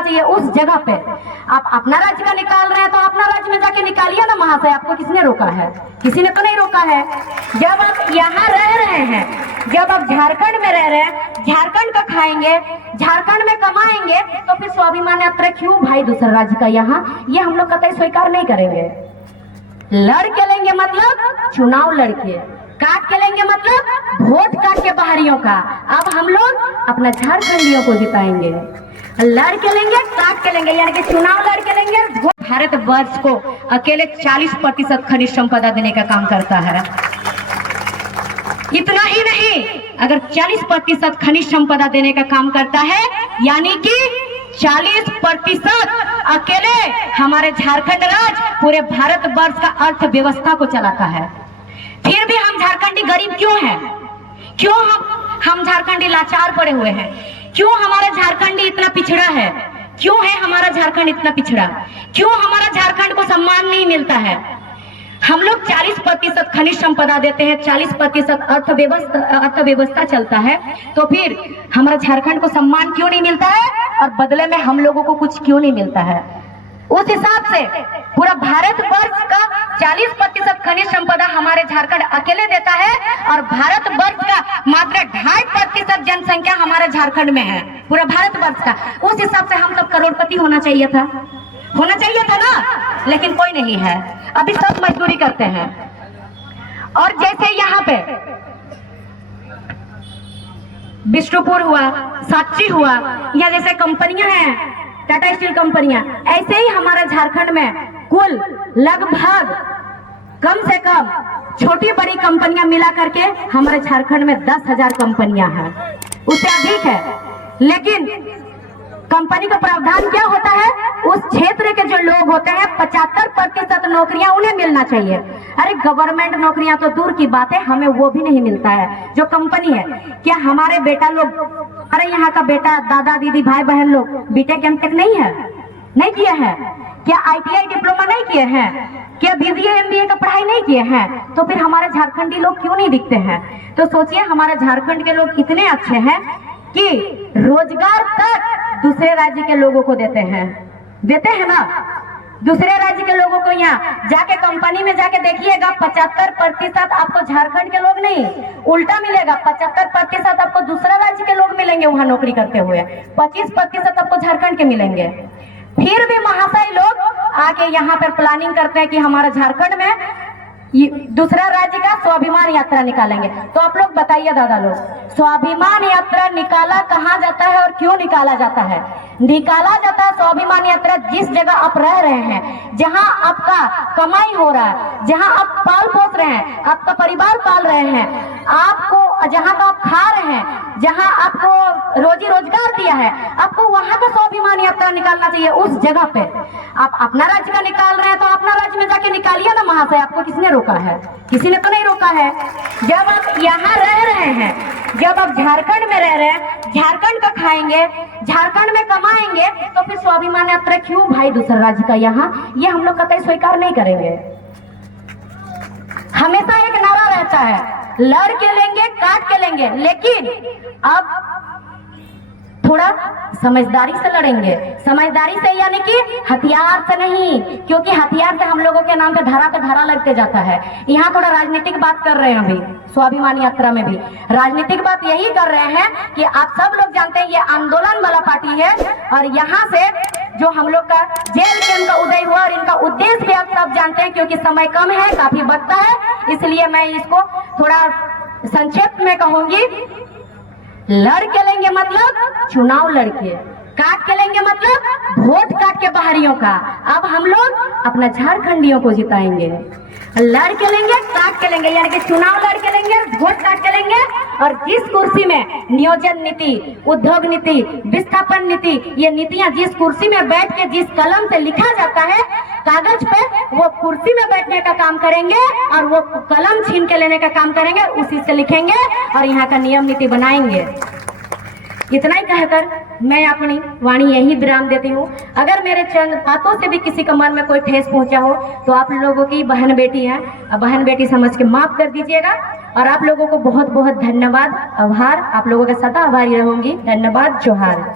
निकालना चाहिए उस जगह पे। आप अपना राज्य का निकाल रहे हैं तो अपना राज्य में जाके निकालिए ना महाशय, आपको किसने रोका है? किसी ने तो नहीं रोका है। जब आप यहाँ रह रहे हैं, जब आप झारखंड में रह रहे हैं, झारखंड का खाएंगे, झारखंड में कमाएंगे, तो फिर स्वाभिमान यात्रा क्यों भाई दूसरा राज्य का यहाँ? ये हम लोग कतई स्वीकार नहीं करेंगे। लड़ के लेंगे मतलब चुनाव लड़के, काट के लेंगे मतलब वोट काट के बाहरियों का। अब हम लोग अपना झारखंडियों को जिताएंगे। लड़ के लेंगे, काट के लेंगे, यानी कि चुनाव लड़ के लेंगे। भारत वर्ष को अकेले 40% खनिज संपदा देने का काम करता है। इतना ही नहीं, अगर 40% खनिज संपदा देने का काम करता है, यानी कि 40% अकेले हमारे झारखंड राज्य पूरे भारत वर्ष का अर्थव्यवस्था को चलाता है। फिर भी हम झारखंडी गरीब क्यों हैं? क्यों हम झारखंडी लाचार पड़े हुए हैं? क्यों हमारा झारखंडी इतना पिछड़ा है? क्यों है हमारा झारखंड इतना पिछड़ा? क्यों हमारा झारखंड को सम्मान नहीं मिलता है? हम लोग 40% खनिज संपदा देते हैं, 40% अर्थव्यवस्था चलता है, तो फिर हमारा झारखंड को सम्मान क्यों नहीं मिलता है? और बदले में हम लोगों को कुछ क्यों नहीं मिलता है? उस हिसाब से पूरा भारत वर्ष का 40% खनिज संपदा हमारे झारखंड अकेले देता है, और भारत वर्ष का मात्र 2.5% जनसंख्या हमारे झारखंड में है, पूरा भारत वर्ष का। उस हिसाब से हम सब करोड़पति होना चाहिए था ना, लेकिन कोई नहीं है। अभी सब मजदूरी करते हैं। और जैसे यहाँ पे बिष्णुपुर हुआ, साक्षी हुआ, या जैसे कंपनियां हैं, टाटा स्टील कंपनियां, ऐसे ही हमारे झारखंड में कुल लगभग कम से कम छोटी बड़ी कंपनियां मिला करके हमारे झारखंड में 10,000 कंपनियां हैं, उससे अधिक है। लेकिन कंपनी का प्रावधान क्या होता है? उस क्षेत्र के जो लोग होते हैं 75% नौकरियां उन्हें मिलना चाहिए। अरे गवर्नमेंट नौकरियां तो दूर की बात है, हमें वो भी नहीं मिलता है। जो कंपनी है, क्या हमारे बेटा लोग, अरे यहाँ का बेटा, दादा दीदी भाई बहन लोग बीटेक एमटेक नहीं किए हैं? क्या ITI डिप्लोमा नहीं किए हैं? क्या BBA MBA का पढ़ाई नहीं किए हैं? तो फिर हमारे झारखंडी लोग क्यों नहीं दिखते हैं? तो सोचिए, हमारे झारखंड के लोग इतने अच्छे हैं कि रोजगार तक दूसरे राज्य के लोगों को देते हैं ना। दूसरे राज्य के लोगों को यहाँ जाके कंपनी में जाके देखिएगा, 75% आपको झारखंड के लोग नहीं, उल्टा मिलेगा। 75% आपको दूसरा राज्य के लोग मिलेंगे वहां नौकरी करते हुए, 25% आपको झारखंड के मिलेंगे। फिर भी महाशय लोग आके यहाँ पर प्लानिंग करते हैं कि हमारा झारखंड में दूसरा राज्य का स्वाभिमान यात्रा निकालेंगे। तो आप लोग बताइए दादा लोग, स्वाभिमान यात्रा निकाला कहाँ जाता है और क्यों निकाला जाता है? निकाला जाता है स्वाभिमान यात्रा जिस जगह आप रह रहे हैं, जहां आपका कमाई हो रहा है, जहां आप पाल पोस रहे हैं, आपका परिवार पाल रहे हैं, आपको जहां का आप खा रहे हैं, जहां आपको रोजी रोजगार दिया है, आपको वहां का स्वाभिमान यात्रा निकालना चाहिए उस जगह पे। आप अपना राज्य का निकाल रहे हैं तो अपना राज्य में जाके निकालिए ना महाशय, आपको किसने रोका है? किसी ने तो नहीं रोका है। जब आप यहाँ रह रहे हैं, जब आप झारखंड में रह रहे हैं, झारखंड का खाएंगे, झारखंड में कमाएंगे, तो फिर स्वाभिमान यात्रा क्यों भाई दूसरा राज्य का यहाँ? ये हम लोग कतई स्वीकार नहीं करेंगे। हमेशा एक नारा रहता है, लड़ के लेंगे, काट के लेंगे, लेकिन अब थोड़ा समझदारी से लड़ेंगे। समझदारी से यानी कि हथियार से नहीं, क्योंकि हथियार से हम लोगों के नाम पे धारा लगते जाता है। यहाँ थोड़ा राजनीतिक बात कर रहे हैं। अभी स्वाभिमान यात्रा में भी राजनीतिक बात यही कर रहे हैं कि आप सब लोग जानते हैं ये आंदोलन वाला पार्टी है, और यहाँ से जो हम लोग का जेल कैंप का उदय हुआ, और इनका उद्देश्य भी आप सब जानते हैं। क्योंकि समय कम है, काफी बचता है, इसलिए मैं इसको थोड़ा संक्षेप में कहूंगी। लड़ के लेंगे मतलब चुनाव लड़के, काट के लेंगे मतलब वोट काट के बाहरियों का। अब हम लोग अपना झारखंडियों को जिताएंगे। लड़ के लेंगे, काट के लेंगे, यानी कि चुनाव लड़ के लेंगे, वोट काट के लेंगे। और जिस कुर्सी में नियोजन नीति, उद्योग नीति, विस्थापन नीति, ये नीतियां जिस कुर्सी में बैठ के जिस कलम से लिखा जाता है कागज पे, वो कुर्सी में बैठने का काम करेंगे और वो कलम छीन के लेने का काम करेंगे, उसी से लिखेंगे और यहाँ का नियम नीति बनाएंगे। इतना ही कहकर मैं अपनी वाणी यही विराम देती हूँ। अगर मेरे चंद बातों से भी किसी का मन में कोई ठेस पहुंचा हो तो आप लोगों की बहन बेटी है, बहन बेटी समझ के माफ कर दीजिएगा। और आप लोगों को बहुत बहुत धन्यवाद, आभार। आप लोगों का सदा आभारी रहूंगी। धन्यवाद, जोहार।